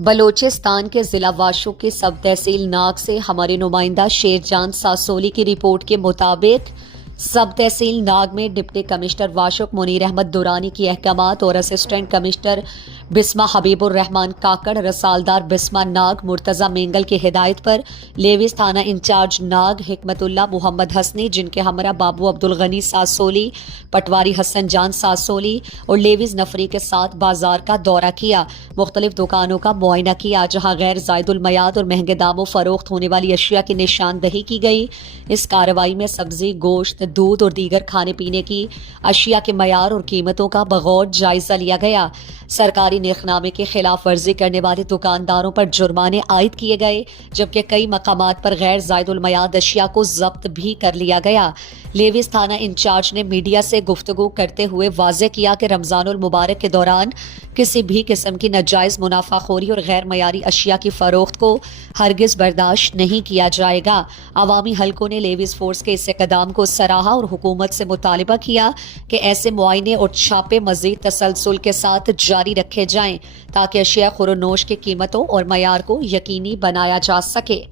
بلوچستان کے ضلع واشو کے سب تحصیل ناگ سے ہمارے نمائندہ شیر جان ساسولی کی رپورٹ کے مطابق سب تحصیل ناگ میں ڈپٹی کمشنر واشک منیر احمد دورانی کی احکامات اور اسسٹنٹ کمشنر بسمہ حبیب الرحمان کاکڑ رسالدار بسمہ ناگ مرتضی مینگل کی ہدایت پر لیویز تھانہ انچارج ناگ حکمت اللہ محمد حسنی، جن کے ہمراہ بابو عبدالغنی ساسولی، پٹواری حسن جان ساسولی اور لیویز نفری کے ساتھ بازار کا دورہ کیا، مختلف دکانوں کا معائنہ کیا جہاں غیر زائد المیعاد اور مہنگے داموں فروخت ہونے والی اشیاء کی نشاندہی کی گئی۔ اس کارروائی میں سبزی، گوشت، دودھ اور دیگر کھانے پینے کی اشیاء کے معیار اور قیمتوں کا بغور جائزہ لیا گیا۔ سرکاری نرخنامے کی خلاف ورزی کرنے والے دکانداروں پر جرمانے عائد کیے گئے، جبکہ کئی مقامات پر غیر زائد المیعاد اشیاء کو ضبط بھی کر لیا گیا۔ لیویز تھانہ انچارج نے میڈیا سے گفتگو کرتے ہوئے واضح کیا کہ رمضان المبارک کے دوران کسی بھی قسم کی ناجائز منافع خوری اور غیر معیاری اشیاء کی فروخت کو ہرگز برداشت نہیں کیا جائے گا۔ عوامی حلقوں نے لیویز فورس کے اس اقدام کو سراہا اور حکومت سے مطالبہ کیا کہ ایسے معائنے اور چھاپے مزید تسلسل کے ساتھ جاری رکھے جائیں تاکہ اشیاء خور و نوش کی قیمتوں اور معیار کو یقینی بنایا جا سکے۔